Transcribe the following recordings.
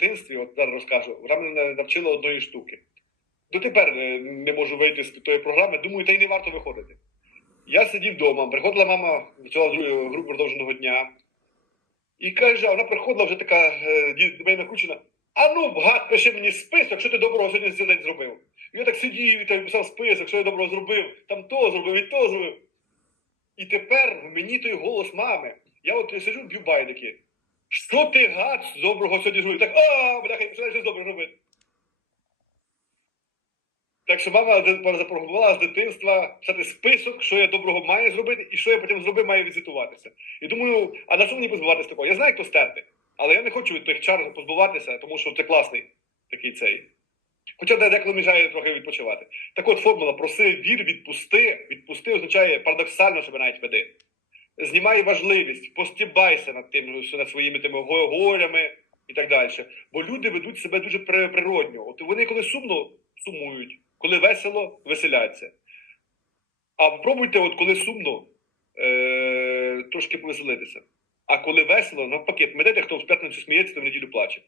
дитинстві, от зараз розкажу, вона мене навчила одної штуки. Дотепер е, не можу вийти з тої програми, думаю, та й не варто виходити. Я сидів вдома, приходила мама цього гру продовженого дня. І каже, вона приходила вже така е, до мене накручена. А ну, гад, пиши мені список, що ти доброго сьогодні за день зробив. І я так сидів і так писав список, що я доброго зробив, там то зробив і то зробив. І тепер в мені той голос мами. Я от сиджу б'ю байдики. Що ти гад доброго сьогодні зробив? Так, а, бляха, я починаю щось добре робити. Так що мама за- запрограмувала з дитинства писати список, що я доброго маю зробити, і що я потім зробив, маю відзвітуватися. І думаю, а на що мені позбуватися такого? Я знаю, як то стерти, але я не хочу від тих чар позбуватися, тому що це класний такий цей. Хоча деколи мішає трохи відпочивати. Так от формула проси, вір, відпусти. Відпусти означає парадоксально себе навіть веди. Знімай важливість, постібайся над тим, над своїми тими горями і так далі. Бо люди ведуть себе дуже природньо. От вони, коли сумно, сумують, коли весело, веселяться. А пробуйте, от коли сумно, е- трошки повеселитися. А коли весело, навпаки, пам'ятаєте, хто в п'ятницю сміється, то в неділю плаче.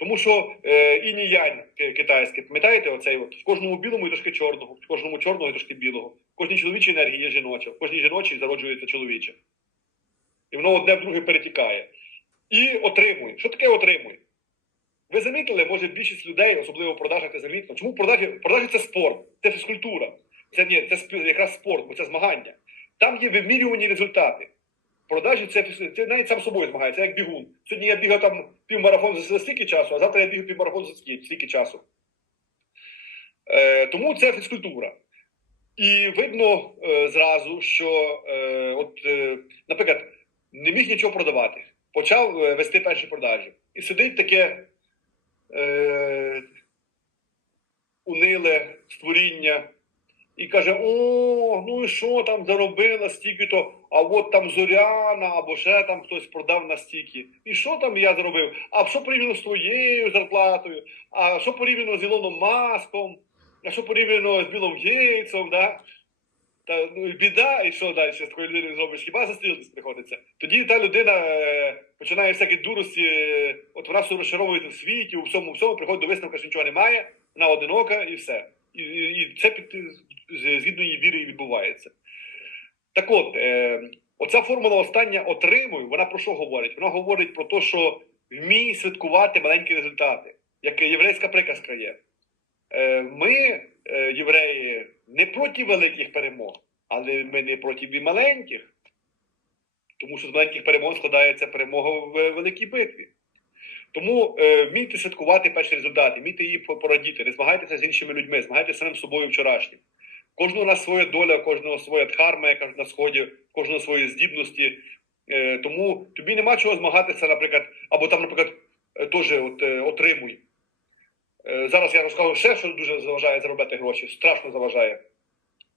Тому що е, інь-янь китайське, пам'ятаєте, оцей от в кожному білому є трошки чорного, в кожному чорного є трошки білого, в кожній чоловічій енергії є жіноча, в кожній жіночій зароджується чоловіча. І воно одне в друге перетікає. І отримуй. Що таке отримуй? Ви замітили, може більшість людей, особливо в продажах, це замітно. Чому продажі? Продажі це спорт, це фізкультура. Це ні, це якраз спорт, бо це змагання. Там є вимірювані результати. Продажі це, це навіть сам собою змагається, як бігун. Сьогодні я бігав там півмарафон за стільки часу, а завтра я бігаю півмарафон за стільки, часу. Е, тому це фізкультура. І видно е, зразу, що, е, от, е, наприклад, не міг нічого продавати, почав е, вести перші продажі. І сидить таке е, униле створіння і каже: О, ну і що там заробила стільки-то, а от там Зоряна, або ще там хтось продав на стільки. І що там я зробив? А що порівняно з твоєю зарплатою? А що порівняно з Ілоном Маском? А що порівняно з Білом Гейтсом? Да? Та ну біда, і що далі з такою людиною зробиш? Хіба застрілитись приходиться? Тоді та людина е, починає всякі дурості, е, от вона все розчаровується в світі, у всьому, всьому приходить до висновка, що нічого немає, вона одинока і все. І, і, і це під згідно її віри і відбувається. Так от, е, оця формула остання отримуй, вона про що говорить? Вона говорить про те, що вмій святкувати маленькі результати, як єврейська приказка є. Е, ми, е, євреї, не проти великих перемог, але ми не проти і маленьких. Тому що з маленьких перемог складається перемога в великій битві. Тому е, вмійте святкувати перші результати, вмійте її по- порадіти, не змагайтеся з іншими людьми, змагайтеся самим собою вчорашнім. Кожного у нас своя доля, кожного своя дхарма, яка на сході, кожного свої здібності. Е, тому тобі нема чого змагатися, наприклад, або там, наприклад, е, теж от, е, отримуй. Зараз я розкажу ще, що дуже заважає заробляти гроші, страшно заважає.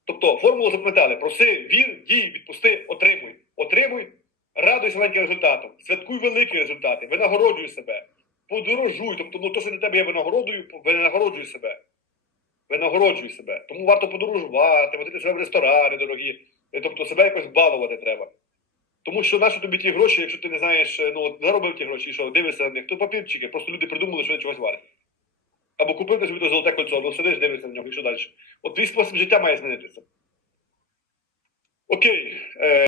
Тобто формулу запам'ятали: проси, вір, дій, відпусти, отримуй. Отримуй, радуйся маленьким результатом, святкуй великі результати, винагороджуй себе, подорожуй. Тобто, ну то, що для тебе є винагородою, винагороджуй себе. Винагороджуй себе. Тому варто подорожувати, водити себе в ресторани дорогі, Е, тобто себе якось балувати треба. Тому що нащо тобі ті гроші, якщо ти не знаєш, е, ну заробив ті гроші, і що дивишся на них, то папірчики, просто люди придумали, що вони чогось варять. Або купити собі золоте кольцо, ну сидиш, дивишся на нього, і що далі. От твій спосіб життя має змінитися. Окей. Е,